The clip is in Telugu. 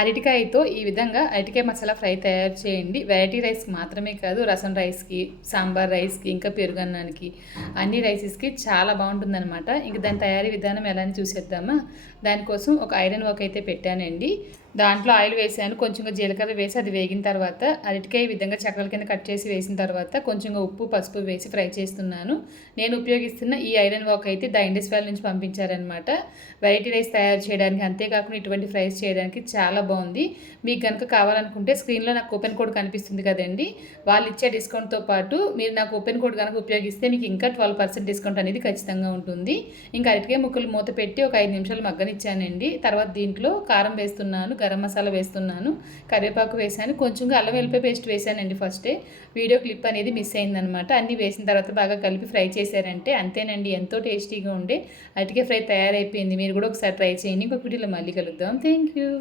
అరటికాయతో ఈ విధంగా అరటికాయ మసాలా ఫ్రై తయారు చేయండి. వెరైటీ రైస్కి మాత్రమే కాదు, రసం రైస్కి, సాంబార్ రైస్కి, ఇంకా పెరుగన్నానికి, అన్ని రైసెస్కి చాలా బాగుంటుందన్నమాట. ఇంక దాని తయారీ విధానం ఎలా అని చూసేద్దామా. దానికోసం ఒక ఐరన్ వర్క్ అయితే పెట్టానండి. దాంట్లో ఆయిల్ వేసాను, కొంచెంగా జీలకర్ర వేసి అది వేగిన తర్వాత అరటికాయ విధంగా చక్రాల కింద కట్ చేసి వేసిన తర్వాత కొంచెంగా ఉప్పు పసుపు వేసి ఫ్రై చేస్తున్నాను. నేను ఉపయోగిస్తున్న ఈ ఐరన్ వర్క్ అయితే ద ఇండస్ వ్యాలీ నుంచి పంపించారనమాట, వెరైటీ రైస్ తయారు చేయడానికి. అంతేకాకుండా ఇటువంటి ఫ్రైస్ చేయడానికి చాలా బాగుంది. మీకు కనుక కావాలనుకుంటే స్క్రీన్లో నాకు కూపెన్ కోడ్ కనిపిస్తుంది కదండి, వాళ్ళు ఇచ్చే డిస్కౌంట్తో పాటు మీరు నాకు కూపెన్ కోడ్ కనుక ఉపయోగిస్తే మీకు ఇంకా 12% డిస్కౌంట్ అనేది ఖచ్చితంగా ఉంటుంది. ఇంకా అరటికాయ ముక్కలు మూత పెట్టి ఒక 5 నిమిషాలు మగ్గనిచ్చానండి. తర్వాత దీంట్లో కారం వేస్తున్నాను, గరం మసాలా వేస్తున్నాను, కరివేపాకు వేసాను, కొంచెంగా అల్లం వెల్లిపాయ పేస్ట్ వేసానండి. ఫస్టే వీడియో క్లిప్ అనేది మిస్ అయిందనమాట. అన్నీ వేసిన తర్వాత బాగా కలిపి ఫ్రై చేశారంటే అంతేనండి, ఎంతో టేస్టీగా ఉండే అరటికాయ ఫ్రై తయారైపోయింది. మీరు కూడా ఒకసారి ట్రై చేయండి. ఇంకొక వీడియోలో మళ్ళీ కలుద్దాం. Thank you.